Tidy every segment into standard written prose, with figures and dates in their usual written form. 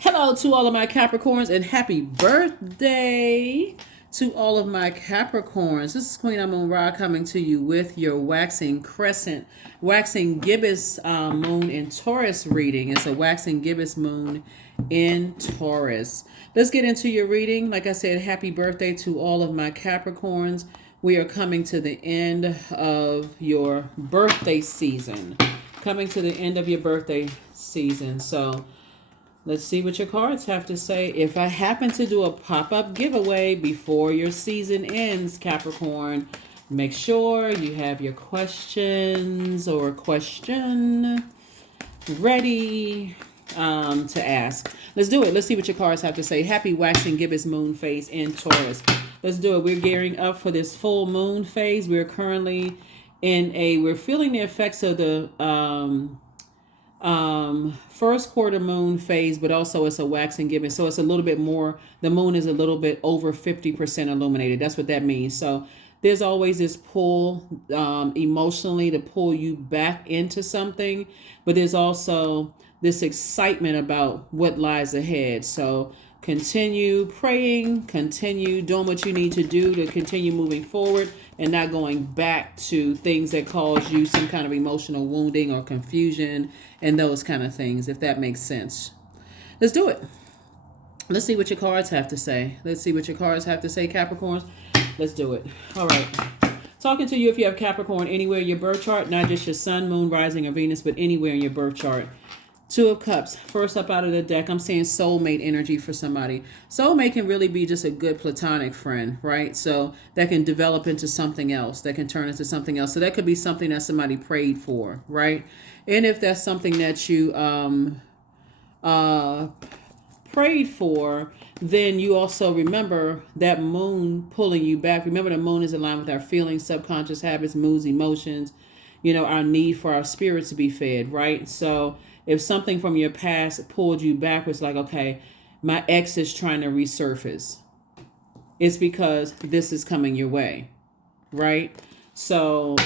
Hello to all of my Capricorns and happy birthday to all of my Capricorns. This is Queen Amun Ra coming to you with your waxing crescent, waxing gibbous moon in Taurus reading. It's a waxing gibbous moon in Taurus. Let's get into your reading. Like I said, happy birthday to all of my Capricorns. We are coming to the end of your birthday season. Coming to the end of your birthday season. So let's see what your cards have to say. If I happen to do a pop-up giveaway before your season ends, Capricorn, make sure you have your questions or question ready to ask. Let's do it. Let's see what your cards have to say. Happy waxing gibbous moon phase in Taurus. Let's do it. We're gearing up for this full moon phase. We're currently we're feeling the effects of the first quarter moon phase, but also it's a waxing gibbous, so it's a little bit more, the moon is a little bit over 50% illuminated. That's what that means. So there's always this pull emotionally to pull you back into something, but there's also this excitement about what lies ahead. So continue praying, continue doing what you need to do to continue moving forward and not going back to things that cause you some kind of emotional wounding or confusion and those kind of things, if that makes sense. Let's do it. Let's see what your cards have to say. Let's see what your cards have to say, Capricorns. Let's do it. All right. Talking to you if you have Capricorn anywhere in your birth chart, not just your sun, moon, rising, or Venus, but anywhere in your birth chart. Two of Cups. First up out of the deck, I'm seeing soulmate energy for somebody. Soulmate can really be just a good platonic friend, right? So that can develop into something else. That can turn into something else. So that could be something that somebody prayed for, right? And if that's something that you prayed for, then you also remember that moon pulling you back. Remember, the moon is aligned with our feelings, subconscious habits, moods, emotions, our need for our spirits to be fed, right? So if something from your past pulled you backwards, like, okay, my ex is trying to resurface, it's because this is coming your way, right? So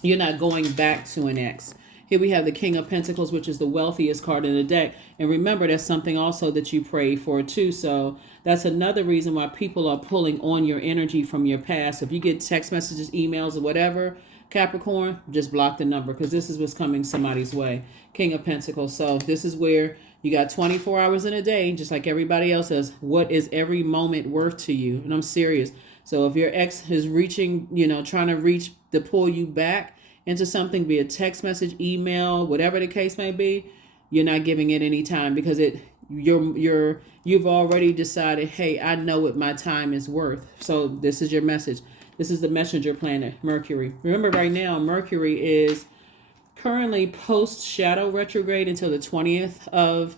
you're not going back to an ex. Here we have the King of Pentacles, which is the wealthiest card in the deck. And remember, that's something also that you prayed for too. So that's another reason why people are pulling on your energy from your past. If you get text messages, emails, or whatever, Capricorn, just block the number, because this is what's coming somebody's way. King of Pentacles. So this is where you got 24 hours in a day, just like everybody else says. What is every moment worth to you? And I'm serious. So if your ex is reaching, trying to reach to pull you back into something, be a text message, email, whatever the case may be, you're not giving it any time, because you've already decided, hey, I know what my time is worth. So this is your message. This is the messenger planet, Mercury. Remember, right now, Mercury is currently post-shadow retrograde until the 20th of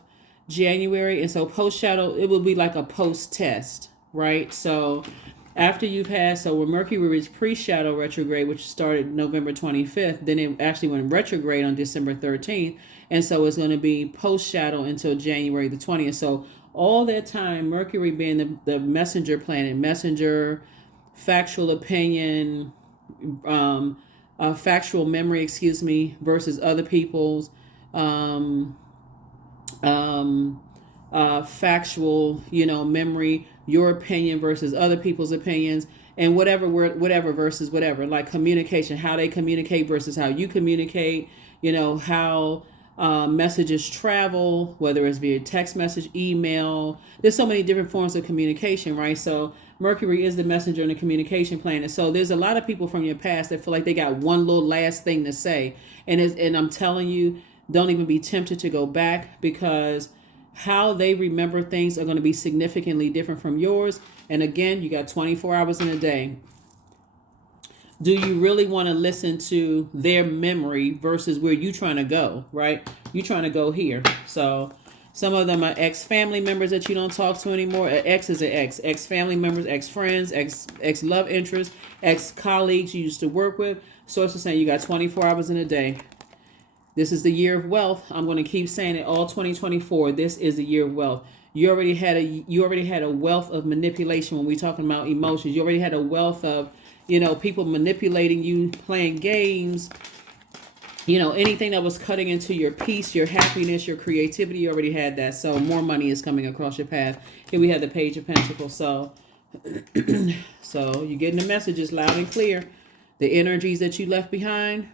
January. And so post-shadow, it will be like a post-test, right? So after you've had, so when Mercury is pre-shadow retrograde, which started November 25th, then it actually went retrograde on December 13th. And so it's going to be post-shadow until January the 20th. So all that time, Mercury being the messenger planet, messenger, factual opinion, factual memory, versus other people's factual, memory, your opinion versus other people's opinions, and whatever versus whatever, like communication, how they communicate versus how you communicate, how messages travel, whether it's via text message, email. There's so many different forms of communication, right? So Mercury is the messenger and the communication planet. So there's a lot of people from your past that feel like they got one little last thing to say. And I'm telling you, don't even be tempted to go back, because how they remember things are going to be significantly different from yours. And again, you got 24 hours in a day. Do you really want to listen to their memory versus where you trying to go, right? You trying to go here. So some of them are ex-family members that you don't talk to anymore. An ex is an ex. Ex-family members, ex-friends, ex-love interests, ex-colleagues you used to work with. Source is saying you got 24 hours in a day. This is the year of wealth. I'm going to keep saying it all 2024. This is the year of wealth. You already had a wealth of manipulation when we're talking about emotions. You already had a wealth of, people manipulating you, playing games, Anything that was cutting into your peace, your happiness, your creativity, you already had that. So more money is coming across your path. Here we have the Page of Pentacles. So you're getting the messages loud and clear. The energies that you left behind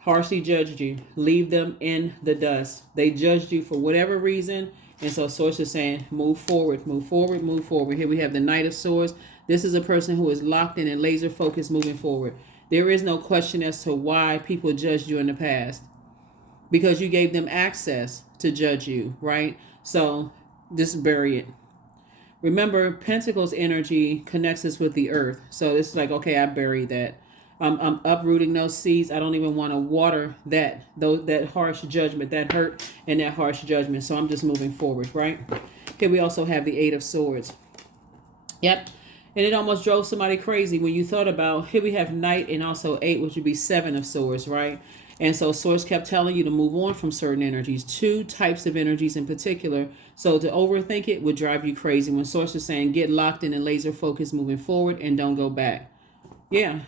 harshly judged you. Leave them in the dust. They judged you for whatever reason. And so Source is saying, move forward, move forward, move forward. Here we have the Knight of Swords. This is a person who is locked in and laser focused moving forward. There is no question as to why people judged you in the past. Because you gave them access to judge you, right? So just bury it. Remember, Pentacles energy connects us with the earth. So it's like, okay, I buried that. I'm uprooting those seeds. I don't even want to water that harsh judgment, that hurt and that harsh judgment. So I'm just moving forward, right? Here we also have the Eight of Swords. Yep. And it almost drove somebody crazy when you thought about, here we have Knight and also 8, which would be 7 of Swords, right? And so Source kept telling you to move on from certain energies, 2 types of energies in particular. So to overthink it would drive you crazy. When Source is saying get locked in and laser focus moving forward and don't go back. Yeah.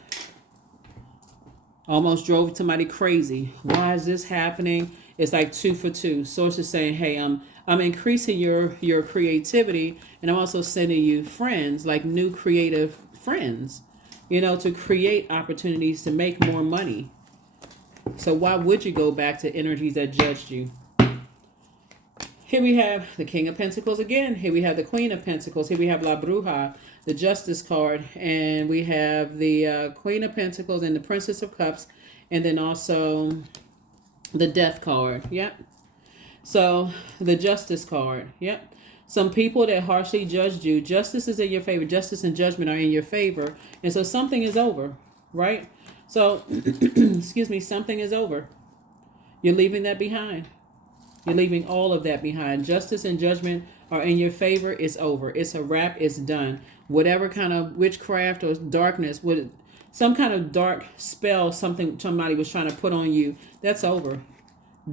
Almost drove somebody crazy. Why is this happening? It's like 2 for 2. Source is saying, hey, I'm increasing your creativity, and I'm also sending you friends, like new creative friends, to create opportunities to make more money. So why would you go back to energies that judged you? Here we have the King of Pentacles again. Here we have the Queen of Pentacles. Here we have La Bruja, the Justice card. And we have the Queen of Pentacles and the Princess of Cups. And then also the Death card. Yep. So the Justice card. Yep. Some people that harshly judged you. Justice is in your favor. Justice and judgment are in your favor. And so something is over, right? So, excuse me, something is over. You're leaving that behind. You're leaving all of that behind. Justice and judgment are in your favor. It's over. It's a wrap. It's done. Whatever kind of witchcraft or darkness, some kind of dark spell, somebody was trying to put on you, that's over.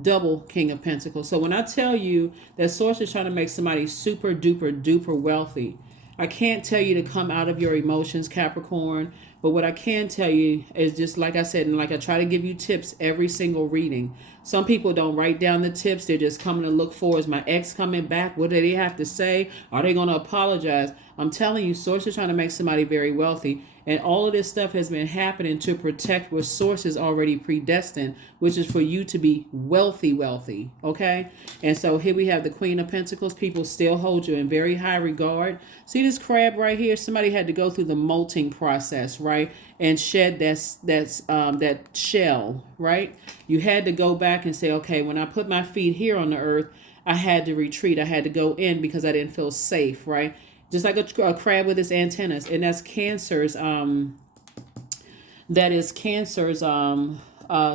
Double King of Pentacles. So when I tell you that Source is trying to make somebody super duper duper wealthy, I can't tell you to come out of your emotions, Capricorn. But what I can tell you is just like I said, and like I try to give you tips every single reading. Some people don't write down the tips. They're just coming to look for, is my ex coming back? What do they have to say? Are they going to apologize? I'm telling you, Source is trying to make somebody very wealthy. And all of this stuff has been happening to protect what Source is already predestined, which is for you to be wealthy, okay? And so here we have the Queen of Pentacles. People still hold you in very high regard. See this crab right here? Somebody had to go through the molting process, right? And shed that shell, right? You had to go back and say, okay, when I put my feet here on the earth, I had to retreat. I had to go in because I didn't feel safe, right? Just like a crab with its antennas. And that's Cancer's,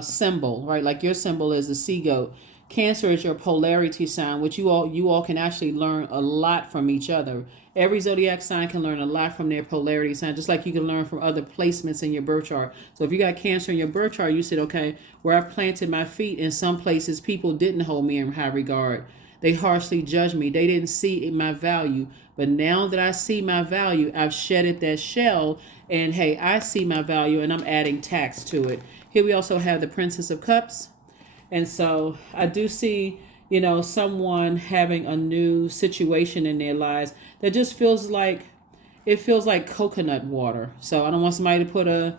symbol, right? Like your symbol is the sea goat. Cancer is your polarity sign, which you all can actually learn a lot from each other. Every zodiac sign can learn a lot from their polarity sign, just like you can learn from other placements in your birth chart. So if you got Cancer in your birth chart, you said, okay, where I planted my feet, in some places people didn't hold me in high regard. They harshly judged me. They didn't see my value. But now that I see my value, I've shedded that shell. And hey, I see my value and I'm adding tax to it. Here we also have the Princess of Cups. And so I do see, someone having a new situation in their lives that just feels like coconut water. So I don't want somebody to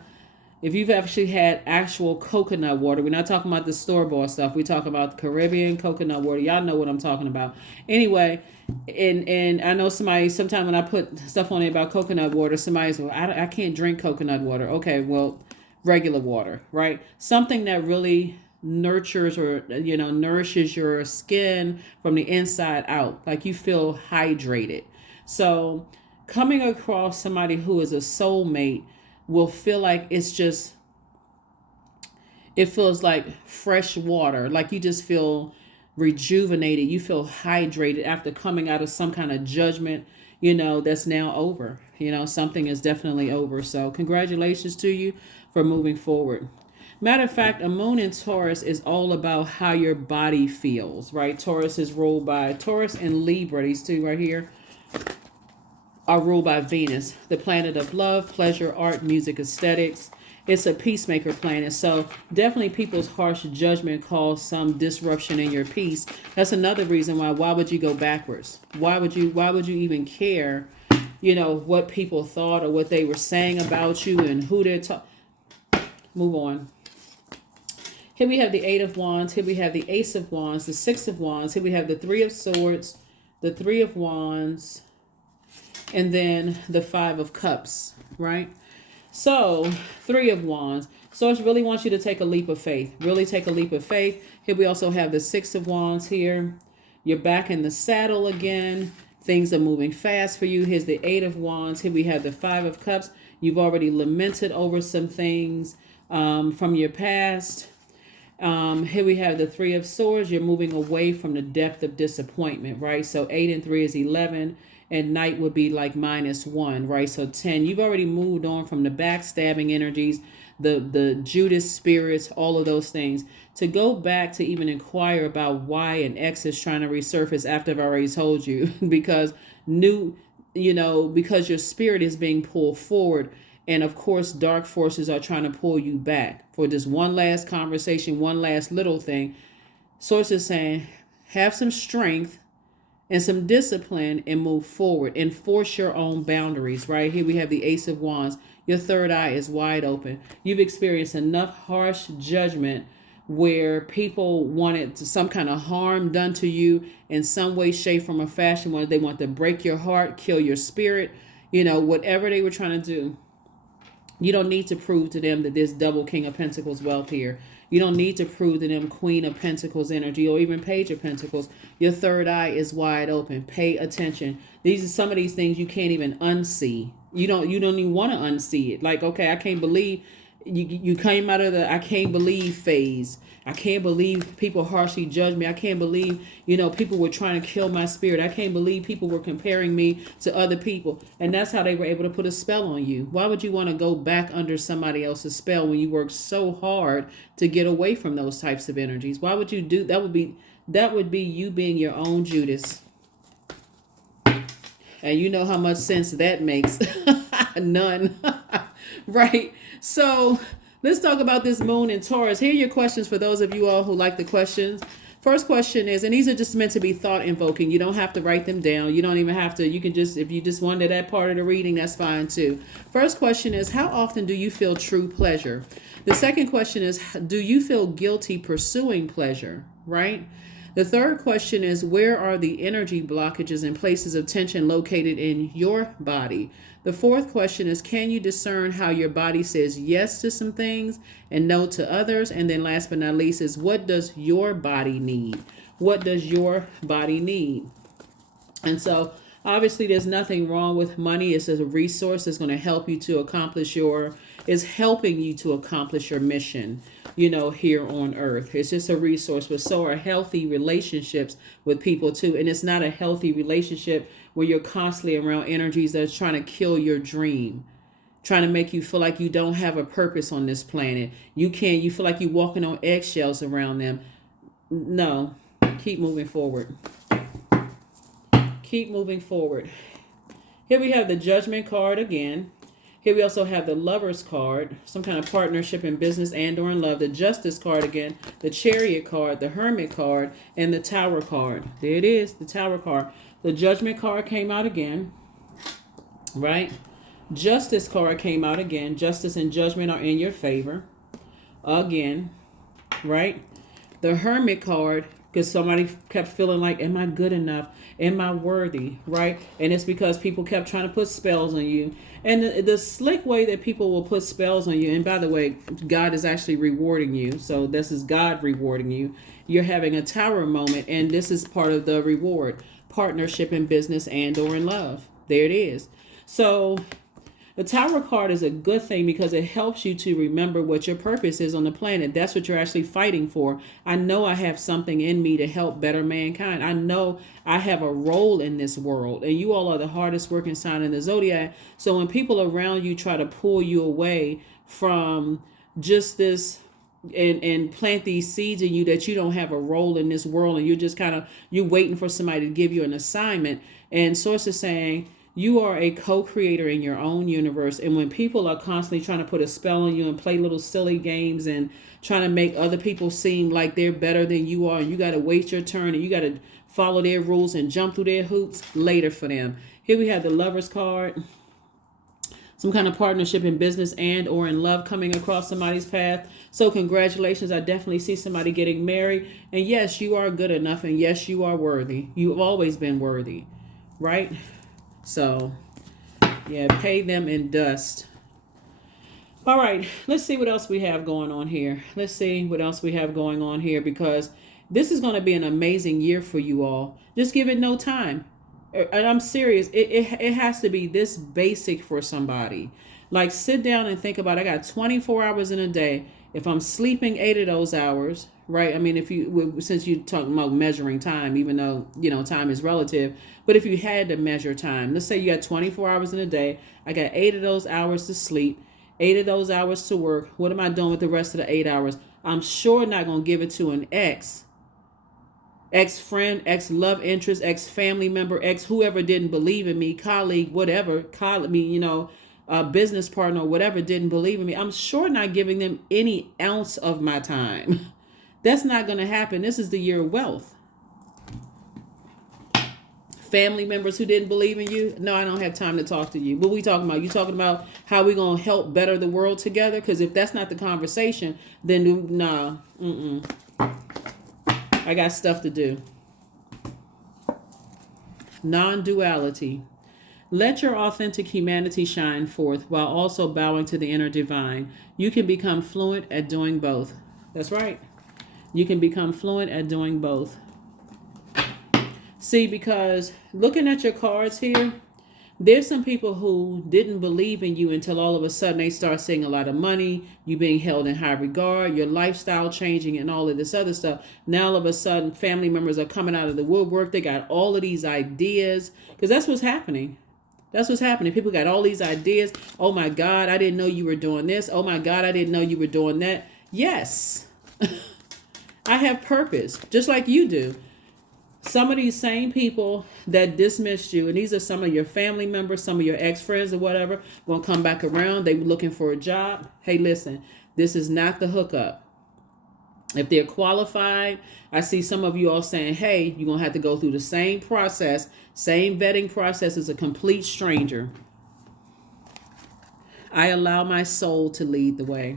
if you've actually had actual coconut water, we're not talking about the store-bought stuff. We talk about the Caribbean coconut water. Y'all know what I'm talking about. Anyway, and I know sometime when I put stuff on there about coconut water, somebody's, well, I can't drink coconut water. Okay, well, regular water, right? Something that really nurtures or nourishes your skin from the inside out, like you feel hydrated. So coming across somebody who is a soulmate will feel like it feels like fresh water, like you just feel rejuvenated, you feel hydrated after coming out of some kind of judgment that's now over. Something is definitely over. So congratulations to you for moving forward. Matter of fact, a moon in Taurus is all about how your body feels, right? Taurus is ruled by Taurus and Libra. These two right here are ruled by Venus, the planet of love, pleasure, art, music, aesthetics. It's a peacemaker planet. So definitely people's harsh judgment caused some disruption in your peace. That's another reason why would you go backwards? Why would you even care, what people thought or what they were saying about you and who they're talking. Move on. Here we have the Eight of Wands. Here we have the Ace of Wands, the Six of Wands. Here we have the Three of Swords, the Three of Wands, and then the Five of Cups, right? So, Three of Wands. Source really wants you to take a leap of faith. Really take a leap of faith. Here we also have the Six of Wands here. You're back in the saddle again. Things are moving fast for you. Here's the Eight of Wands. Here we have the Five of Cups. You've already lamented over some things from your past. Here we have the Three of Swords. You're moving away from the depth of disappointment, right? So 8 and 3 is 11, and night would be like -1, right? So 10. You've already moved on from the backstabbing energies, the Judas spirits, all of those things. To go back to even inquire about why an ex is trying to resurface after I've already told you, because because your spirit is being pulled forward. And of course, dark forces are trying to pull you back for this one last conversation, one last little thing. Source is saying, have some strength and some discipline and move forward. Enforce your own boundaries, right? Here we have the Ace of Wands. Your third eye is wide open. You've experienced enough harsh judgment where people wanted some kind of harm done to you in some way, shape, form, or fashion. Whether they want to break your heart, kill your spirit, whatever they were trying to do. You don't need to prove to them that there's double King of Pentacles wealth here. You don't need to prove to them Queen of Pentacles energy or even Page of Pentacles. Your third eye is wide open. Pay attention. These are some of these things you can't even unsee. You don't even want to unsee it. Like, okay, I can't believe you came out of the I can't believe phase. I can't believe people harshly judged me. I can't believe, people were trying to kill my spirit. I can't believe people were comparing me to other people. And that's how they were able to put a spell on you. Why would you want to go back under somebody else's spell when you worked so hard to get away from those types of energies? Why would you do that? Would be you being your own Judas. And you know how much sense that makes. None. Right? So let's talk about this moon in Taurus. Here are your questions for those of you all who like the questions. First question is, and these are just meant to be thought invoking. You don't have to write them down. You don't even have to. You can just, if you just wanted that part of the reading, that's fine too. First question is, how often do you feel true pleasure? The second question is, do you feel guilty pursuing pleasure? Right? The third question is, where are the energy blockages and places of tension located in your body? The fourth question is, can you discern how your body says yes to some things and no to others? And then last but not least is, what does your body need? What does your body need? And so obviously there's nothing wrong with money. It's a resource that's going to help you to accomplish is helping you to accomplish your mission, here on earth. It's just a resource, but so are healthy relationships with people too. And it's not a healthy relationship where you're constantly around energies that's trying to kill your dream, trying to make you feel like you don't have a purpose on this planet. You feel like you're walking on eggshells around them. No, keep moving forward. Keep moving forward. Here we have the Judgment card again. Here we also have the Lovers card, some kind of partnership in business and or in love. The Justice card again, the Chariot card, the Hermit card, and the Tower card. There it is, the Tower card. The Judgment card came out again, right? Justice card came out again. Justice and judgment are in your favor again, right? The Hermit card, because somebody kept feeling like, am I good enough? Am I worthy? Right? And it's because people kept trying to put spells on you. And the slick way that people will put spells on you, and by the way, God is actually rewarding you. So this is God rewarding you. You're having a Tower moment, and this is part of the reward. Partnership in business and or in love. There it is. So the Tower card is a good thing because it helps you to remember what your purpose is on the planet. That's what you're actually fighting for. I know I have something in me to help better mankind. I know I have a role in this world, and you all are the hardest working sign in the Zodiac. So when people around you try to pull you away from just this and plant these seeds in you that you don't have a role in this world, and you're just you're waiting for somebody to give you an assignment, and Source is saying, You are a co-creator in your own universe. And when people are constantly trying to put a spell on you and play little silly games and trying to make other people seem like they're better than you are, and you got to wait your turn and you got to follow their rules and jump through their hoops, later for them. Here we have the Lover's card. Some kind of partnership in business and or in love coming across somebody's path. So congratulations. I definitely see somebody getting married. And yes, you are good enough. And yes, you are worthy. You've always been worthy, right? So, yeah, pay them in dust. All right, let's see what else we have going on here. Let's see what else we have going on here, because this is going to be an amazing year for you all. Just give it no time. And I'm serious. It has to be this basic for somebody. Like, sit down and think about it. I got 24 hours in a day. If I'm sleeping 8 of those hours, right? I mean, since you're talking about measuring time, even though, time is relative, but if you had to measure time, let's say you got 24 hours in a day. I got 8 of those hours to sleep, 8 of those hours to work. What am I doing with the rest of the 8 hours? I'm sure not going to give it to an ex-friend, ex-love interest, ex-family member, whoever didn't believe in me, colleague, whatever, business partner, whatever didn't believe in me. I'm sure not giving them any ounce of my time. That's not going to happen. This is the year of wealth. Family members who didn't believe in you, no, I don't have time to talk to you. What we talking about? You talking about how we going to help better the world together? Because if that's not the conversation, then nah, I got stuff to do. Non-duality. Let your authentic humanity shine forth while also bowing to the inner divine. You can become fluent at doing both. That's right. You can become fluent at doing both. See, because looking at your cards here, there's some people who didn't believe in you until all of a sudden they start seeing a lot of money, you being held in high regard, your lifestyle changing and all of this other stuff. Now all of a sudden family members are coming out of the woodwork. They got all of these ideas, because that's what's happening. That's what's happening. People got all these ideas. Oh my God, I didn't know you were doing this. Oh my God, I didn't know you were doing that. Yes, I have purpose, just like you do. Some of these same people that dismissed you, and these are some of your family members, some of your ex-friends or whatever, going to come back around. They were looking for a job. Hey, listen, this is not the hookup. If they're qualified, I see some of you all saying, hey, you're going to have to go through the same process, same vetting process as a complete stranger. I allow my soul to lead the way.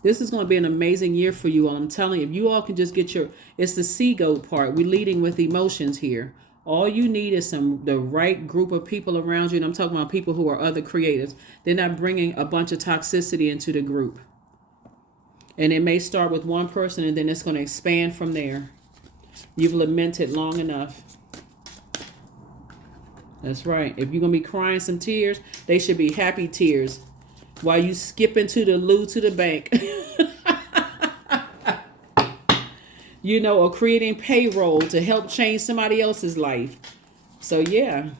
This is going to be an amazing year for you all. I'm telling you, if you all can just get it's the sea goat part. We're leading with emotions here. All you need is the right group of people around you. And I'm talking about people who are other creatives. They're not bringing a bunch of toxicity into the group. And it may start with one person and then it's going to expand from there. You've lamented long enough. That's right. If you're going to be crying some tears, they should be happy tears. While you skip into the loo to the bank. Or creating payroll to help change somebody else's life. So yeah.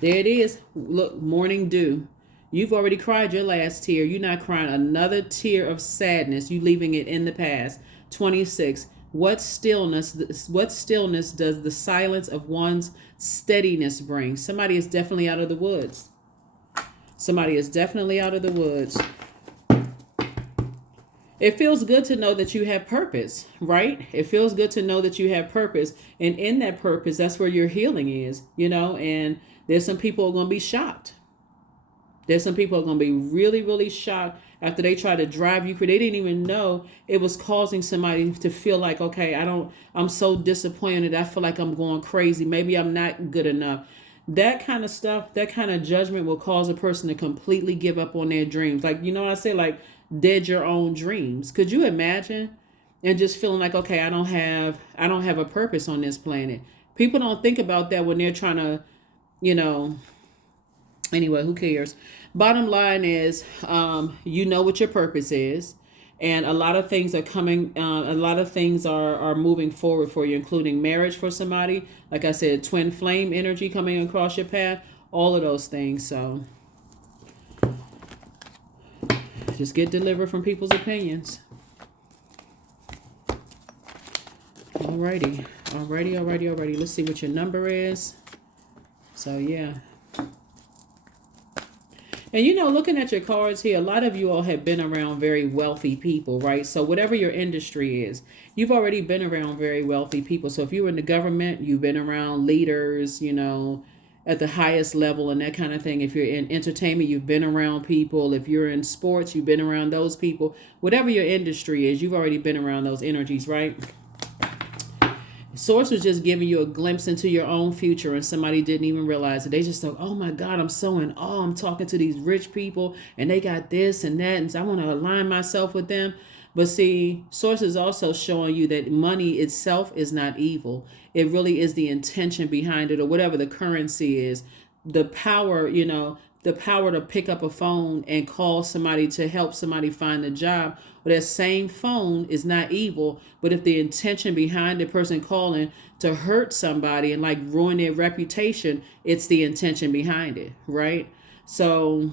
There it is. Look, morning dew. You've already cried your last tear. You're not crying another tear of sadness. You leaving it in the past. 26. What stillness does the silence of one's steadiness bring? Somebody is definitely out of the woods. Somebody is definitely out of the woods. It feels good to know that you have purpose, right? It feels good to know that you have purpose. And in that purpose, that's where your healing is, and there's some people who are going to be shocked. There's some people who are going to be really, really shocked after they try to drive you. They didn't even know it was causing somebody to feel like, okay, I'm so disappointed. I feel like I'm going crazy. Maybe I'm not good enough. That kind of stuff, that kind of judgment will cause a person to completely give up on their dreams. Like, what I say, like, dead your own dreams. Could you imagine? And just feeling like, okay, I don't have a purpose on this planet. People don't think about that when they're trying to, anyway, who cares? Bottom line is, what your purpose is. And a lot of things are coming, a lot of things are moving forward for you, including marriage for somebody. Like I said, twin flame energy coming across your path, all of those things. So just get delivered from people's opinions. Alrighty. Let's see what your number is. So, yeah. And, you know, looking at your cards here, a lot of you all have been around very wealthy people, right? So whatever your industry is, you've already been around very wealthy people. So if you were in the government, you've been around leaders, you know, at the highest level and that kind of thing. If you're in entertainment, you've been around people. If you're in sports, you've been around those people. Whatever your industry is, you've already been around those energies, right? Source was just giving you a glimpse into your own future, and somebody didn't even realize it. They just thought, oh my God, I'm so in awe. I'm talking to these rich people and they got this and that, and so I want to align myself with them. But see, Source is also showing you that money itself is not evil. It really is the intention behind it, or whatever the currency is. The power, you know, the power to pick up a phone and call somebody to help somebody find a job. Well, that same phone is not evil, but if the intention behind the person calling to hurt somebody and like ruin their reputation, it's the intention behind it, right? So,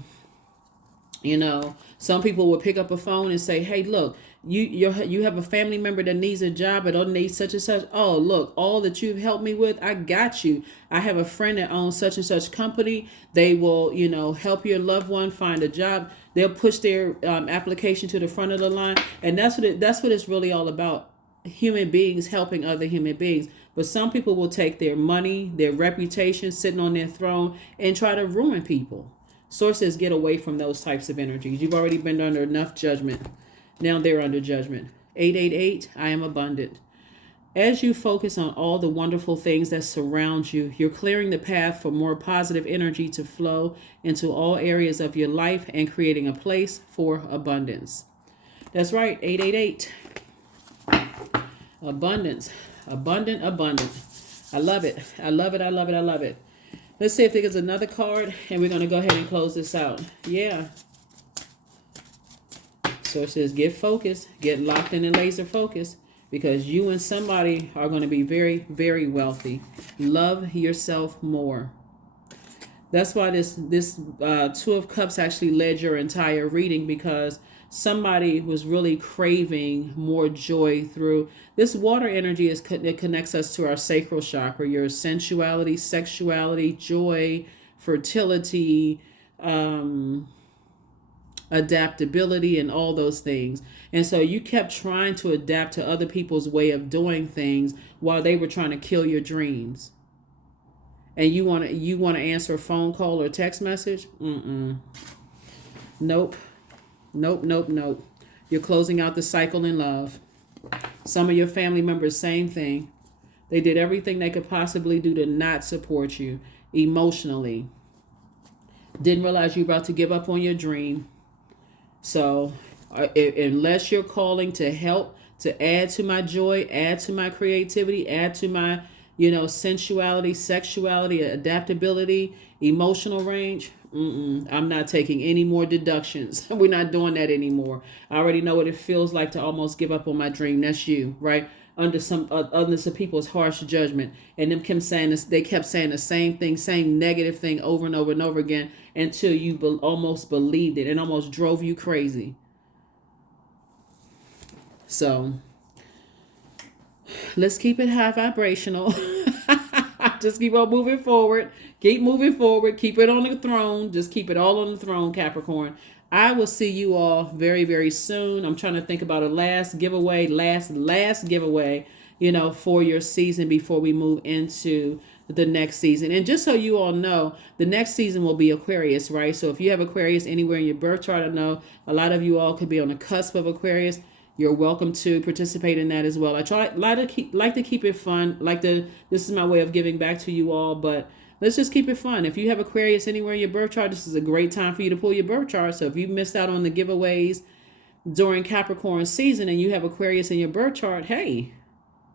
you know, some people will pick up a phone and say, hey, look, you have a family member that needs a job but don't need such and such. Oh, look, all that you've helped me with, I got you. I have a friend that owns such and such company. They will, you know, help your loved one find a job. They'll push their application to the front of the line. And that's what it's really all about. Human beings helping other human beings. But some people will take their money, their reputation, sitting on their throne and try to ruin people. Sources, get away from those types of energies. You've already been under enough judgment. Now they're under judgment. 888, I am abundant. As you focus on all the wonderful things that surround you, you're clearing the path for more positive energy to flow into all areas of your life and creating a place for abundance. That's right, 888. Abundance. Abundant, abundant. I love it. I love it. I love it. I love it. Let's see if there's another card, and we're going to go ahead and close this out. Yeah. So it says, get focused, get locked in and laser focused, because you and somebody are going to be very, very wealthy. Love yourself more. That's why this Two of Cups actually led your entire reading, because somebody was really craving more joy through this water energy. It connects us to our sacral chakra, your sensuality, sexuality, joy, fertility, adaptability, and all those things. And so you kept trying to adapt to other people's way of doing things while they were trying to kill your dreams. And you want to answer a phone call or text message? Nope. You're closing out the cycle in love. Some of your family members, same thing. They did everything they could possibly do to not support you emotionally. Didn't realize you were about to give up on your dream. So unless you're calling to help, to add to my joy, add to my creativity, add to my, sensuality, sexuality, adaptability, emotional range, I'm not taking any more deductions. We're not doing that anymore. I already know what it feels like to almost give up on my dream. That's you, right? Under some people's harsh judgment, and they kept saying the same thing, same negative thing over and over and over again, until you almost believed it and almost drove you crazy. So let's keep it high vibrational. Just keep on moving forward. Keep moving forward. Keep it on the throne. Just keep it all on the throne, Capricorn. I will see you all very, very soon. I'm trying to think about a last giveaway, last giveaway, for your season before we move into the next season. And just so you all know, the next season will be Aquarius, right? So if you have Aquarius anywhere in your birth chart, I know a lot of you all could be on the cusp of Aquarius. You're welcome to participate in that as well. I like to keep it fun. This is my way of giving back to you all, but let's just keep it fun. If you have Aquarius anywhere in your birth chart, this is a great time for you to pull your birth chart. So if you missed out on the giveaways during Capricorn season and you have Aquarius in your birth chart, hey,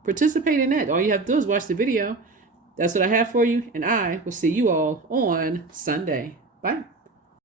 participate in that. All you have to do is watch the video. That's what I have for you, and I will see you all on Sunday. Bye.